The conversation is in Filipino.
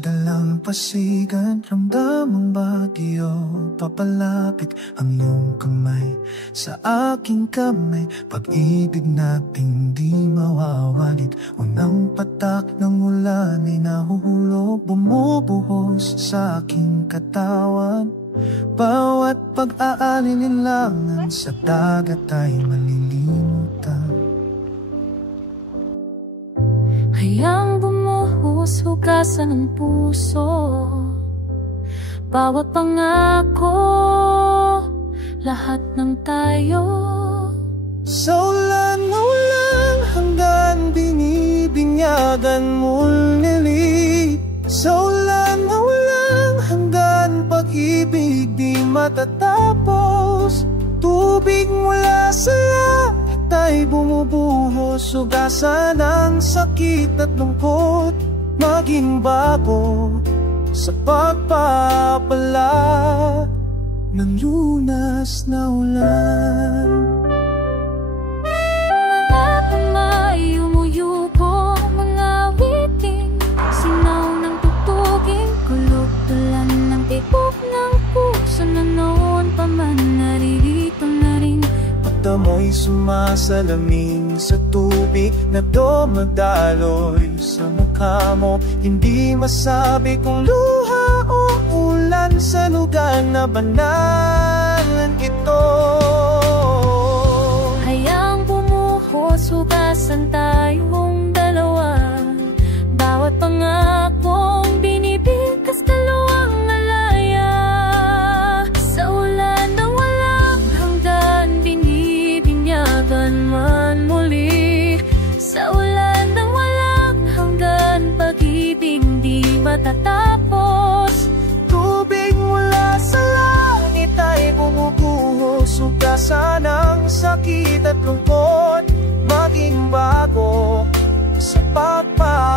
dalampasigan, ramdam ang bagyo papalapit ang iyong kamay sa aking kamay. Pag-ibig nating di mawawalit, unang patak ng ulan ay nahuhulog, bumubuhos sa aking katawan. Bawat pag-aalililangan sa dagat ay malilimutan. Hayang bumuhos, hugasan ang puso, bawat pangako, lahat ng tayo. Sa ulan na walang hanggan, binibinyagan muli. Sa ulan na walang hanggan, pag-ibig di matatapos. Tubig mula sa lahat ay bumubuhos, hugasan ang sakit at lungkot, maging bago sa pagpapala ng lunas na ulan. Mga kamay umuyuko, mga witing sinaw ng tugtuging kulog, tulan ng tibok ng puso na noon pa man naririto na rin. Mo'y sumasalamin sa tubig na dumadaloy sa mukha mo. Hindi masabi kung luha o ulan sa lugar na banal ito. Hayang bumuhos, hugasan tayong dalawa, bawat pangakong binibigkas kaluwang malaya. Sa ulan na walang hanggan, man muli. Sa ulan ng walang hanggan, pag-ibig di matatapos. Tubig mula sa langit ay bumubuhos, hugasan ang sakit at lungkot, maging bago sa pagpapala